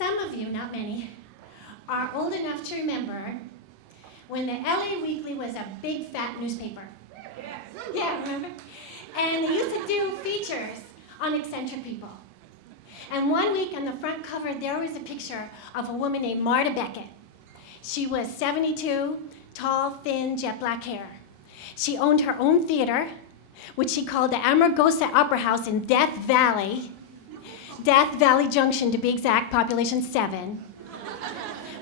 Some of you, not many, are old enough to remember when the LA Weekly was a big fat newspaper. Yeah, remember? And they used to do features on eccentric people. And one week on the front cover, there was a picture of a woman named Marta Beckett. She was 72, tall, thin, jet black hair. She owned her own theater, which she called the Amargosa Opera House in Death Valley Junction to be exact, population 7,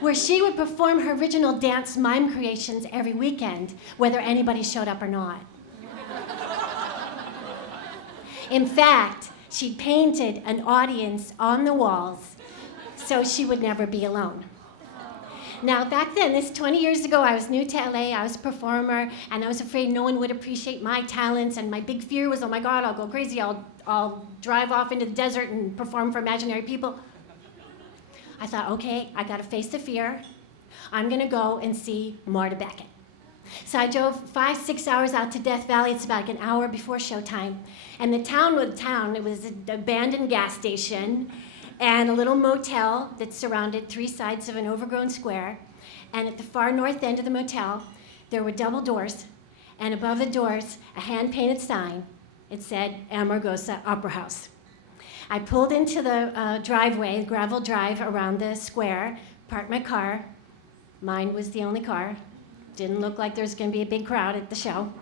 where she would perform her original dance mime creations every weekend, whether anybody showed up or not. In fact, she painted an audience on the walls so she would never be alone. Now, back then, this 20 years ago, I was new to LA, I was a performer, and I was afraid no one would appreciate my talents, and my big fear was, oh my God, I'll go crazy, I'll drive off into the desert and perform for imaginary people. I thought, okay, I gotta face the fear. I'm gonna go and see Marta Beckett. So I drove 5-6 hours out to Death Valley. It's about an hour before showtime. And the town was it was an abandoned gas station and a little motel that surrounded 3 sides of an overgrown square. And at the far north end of the motel, there were double doors, and above the doors, a hand-painted sign. It said, Amargosa Opera House. I pulled into the driveway, gravel drive around the square, parked my car. Mine was the only car. Didn't look like there was going to be a big crowd at the show.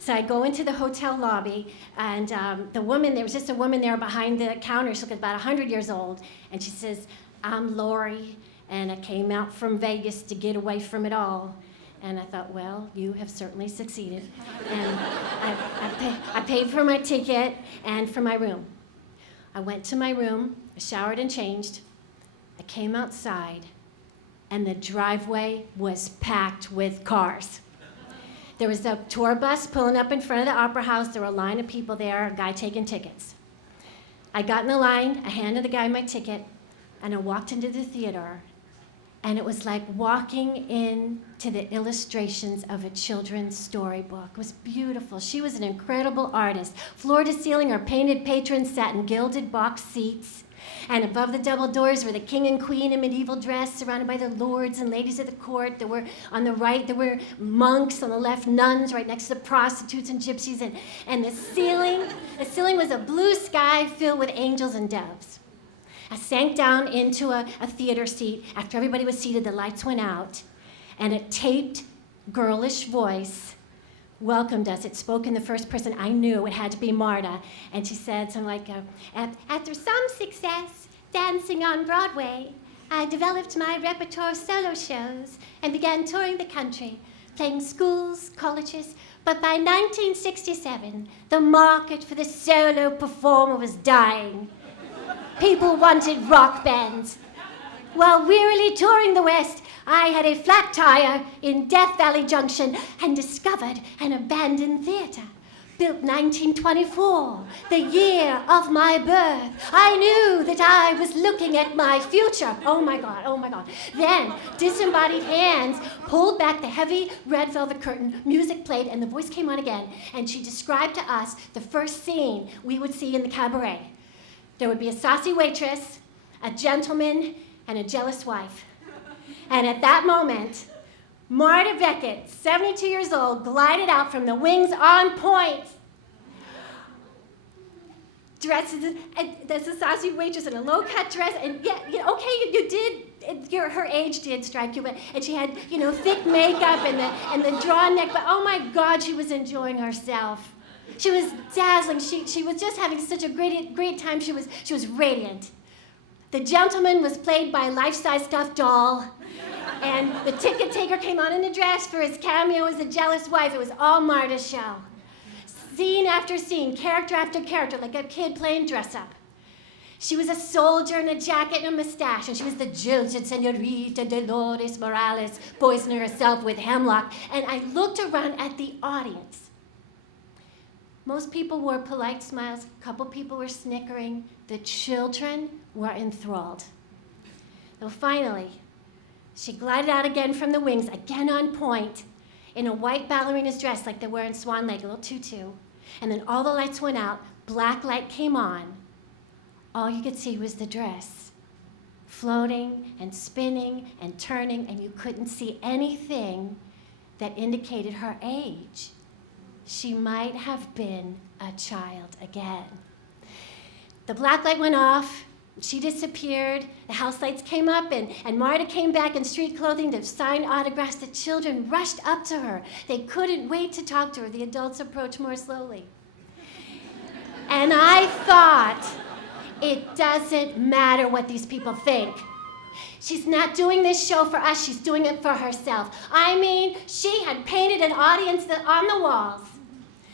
So I go into the hotel lobby, and there was just a woman there behind the counter. She looked about 100 years old, and she says, I'm Lori, and I came out from Vegas to get away from it all. And I thought, well, you have certainly succeeded. And I paid for my ticket and for my room. I went to my room, I showered and changed. I came outside, and the driveway was packed with cars. There was a tour bus pulling up in front of the Opera House. There were a line of people there, a guy taking tickets. I got in the line, I handed the guy my ticket, and I walked into the theater, and it was like walking into the illustrations of a children's storybook. It was beautiful. She was an incredible artist. Floor to ceiling, her painted patrons sat in gilded box seats. And above the double doors were the king and queen in medieval dress, surrounded by the lords and ladies of the court. There were, on the right, there were monks, on the left, nuns, right next to the prostitutes and gypsies. And the ceiling was a blue sky filled with angels and doves. I sank down into a theater seat. After everybody was seated, the lights went out, and a taped, girlish voice welcomed us. It spoke in the first person. I knew it had to be Marta. And she said something like, after some success dancing on Broadway, I developed my repertoire of solo shows and began touring the country, playing schools, colleges. But by 1967, the market for the solo performer was dying. People wanted rock bands. While wearily touring the West, I had a flat tire in Death Valley Junction and discovered an abandoned theater. Built 1924, the year of my birth. I knew that I was looking at my future. Oh my God, oh my God. Then, disembodied hands pulled back the heavy red velvet curtain, music played, and the voice came on again, and she described to us the first scene we would see in the cabaret. There would be a saucy waitress, a gentleman, and a jealous wife. And at that moment, Marta Beckett, 72 years old, glided out from the wings on point. Dressed as a saucy waitress in a low-cut dress, and her age did strike you, and she had, thick makeup and the drawn neck, but oh my God, she was enjoying herself. She was dazzling. She was just having such a great time. She was radiant. The gentleman was played by a life-size stuffed doll, and the ticket taker came on in a dress for his cameo as the jealous wife. It was all Marta's show. Scene after scene, character after character, like a kid playing dress-up. She was a soldier in a jacket and a mustache, and she was the jilted Senorita Dolores Morales, poisoning herself with hemlock. And I looked around at the audience. Most people wore polite smiles. A couple people were snickering. The children were enthralled. So finally, she glided out again from the wings, again on point, in a white ballerina's dress like they wear in Swan Lake, a little tutu. And then all the lights went out, black light came on. All you could see was the dress floating and spinning and turning, and you couldn't see anything that indicated her age. She might have been a child again. The black light went off. She disappeared. The house lights came up, and Marta came back in street clothing to sign autographs. The children rushed up to her. They couldn't wait to talk to her. The adults approached more slowly. And I thought, it doesn't matter what these people think. She's not doing this show for us. She's doing it for herself. I mean, she had painted an audience on the walls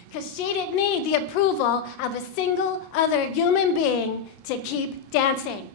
because she didn't need the approval of a single other human being to keep dancing.